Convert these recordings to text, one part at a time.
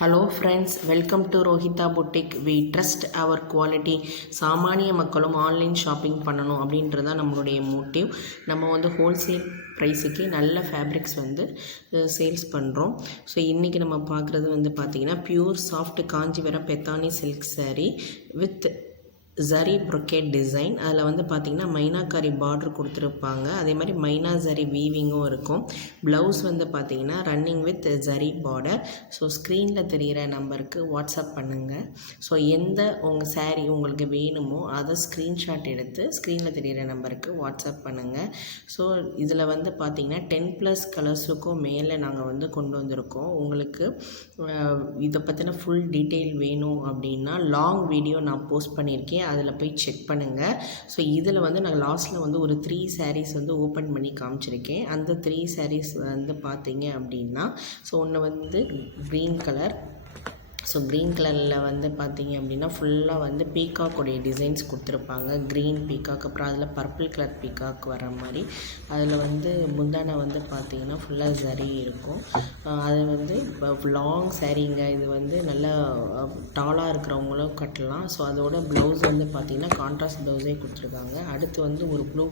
Hello friends, welcome to Rohita boutique. We trust our quality. சாமானிய மக்களும் online shopping பண்ணணும் அப்படின்றது தான் நம்மளுடைய மோட்டிவ். நம்ம வந்து ஹோல்சேல் ப்ரைஸுக்கே நல்ல ஃபேப்ரிக்ஸ் வந்து சேல்ஸ் பண்ணுறோம். ஸோ இன்றைக்கி நம்ம பார்க்குறது வந்து பார்த்திங்கன்னா pure soft Kanchipuram Bethany silk sari with zari brocade design. அதில் வந்து பார்த்திங்கன்னா மைனாக்காரி பார்டர் கொடுத்துருப்பாங்க. அதே மாதிரி மைனா ஜரி வீவிங்கும் இருக்கும். ப்ளவுஸ் வந்து பார்த்திங்கன்னா running with zari border. So ஸ்க்ரீனில் தெரிகிற நம்பருக்கு வாட்ஸ்அப் பண்ணுங்கள். ஸோ எந்த உங்கள் சாரீ உங்களுக்கு வேணுமோ அதை ஸ்க்ரீன்ஷாட் எடுத்து ஸ்க்ரீனில் தெரிகிற நம்பருக்கு வாட்ஸ்அப் பண்ணுங்கள். ஸோ இதில் வந்து பார்த்திங்கன்னா 10+ கலர்ஸுக்கும் மேலே நாங்கள் வந்து கொண்டு வந்திருக்கோம். உங்களுக்கு இதை பற்றின ஃபுல் டீட்டெயில் வேணும் அப்படின்னா லாங் வீடியோ நான் போஸ்ட் பண்ணியிருக்கேன், அதில் போய் செக் பண்ணுங்கள். ஸோ இதில் வந்து நான் லாஸ்ட்டில் வந்து ஒரு 3 sarees வந்து ஓப்பன் பண்ணி காமிச்சிருக்கேன். அந்த 3 sarees வந்து பார்த்தீங்க அப்படின்னா, ஸோ ஒன்று வந்து க்ரீன் கலர். ஸோ க்ரீன் கலரில் வந்து பார்த்திங்க அப்படின்னா ஃபுல்லாக வந்து பீகாக்குடைய டிசைன்ஸ் கொடுத்துருப்பாங்க. க்ரீன் பீகாக், அப்புறம் அதில் பர்பிள் கலர் பீகாக் வர மாதிரி. அதில் வந்து முந்தானை வந்து பார்த்திங்கன்னா ஃபுல்லாக ஜரி இருக்கும். அது வந்து லாங் சாரீங்க. இது வந்து நல்லா டாலாக இருக்கிறவங்களும் கட்டலாம். ஸோ அதோட ப்ளவுஸ் வந்து பார்த்திங்கன்னா கான்ட்ராஸ்ட் ப்ளவுஸே கொடுத்துருக்காங்க. அடுத்து வந்து ஒரு ப்ளூ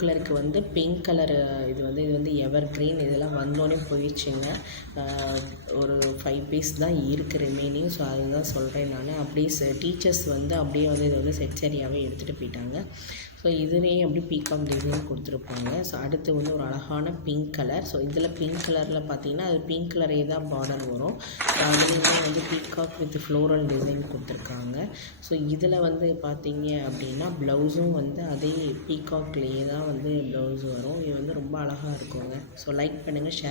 கலருக்கு வந்து பிங்க் கலர். இது வந்து எவர் க்ரீன். இதெல்லாம் வந்தோடனே போயிடுச்சுங்க. ஒரு 5 பீஸ் தான் இருக்குது ரிமைனிங். ஸோ அதுதான் சொல்கிறேன் நான். அப்படியே டீச்சர்ஸ் வந்து அப்படியே வந்து இதை வந்து செட் சரியாகவே எடுத்துகிட்டு போயிட்டாங்க. ஸோ இதுலேயும் அப்படி பீகாக் டிசைன் கொடுத்துருப்பாங்க. ஸோ அடுத்து வந்து ஒரு அழகான பிங்க் கலர். ஸோ இதில் பிங்க் கலரில் பார்த்தீங்கன்னா அது பிங்க் கலரே தான் பார்டர் வரும். அதுலேயுமே வந்து பீகாக் வித் ஃப்ளோரல் டிசைன் கொடுத்துருக்காங்க. ஸோ இதில் வந்து பார்த்தீங்க அப்படின்னா ப்ளவுஸும் வந்து அதே பீகாக்லேயே தான் வந்து ப்ளவுஸ் வரும். இது வந்து ரொம்ப அழகாக இருக்குங்க. ஸோ லைக் பண்ணுங்கள், ஷேர்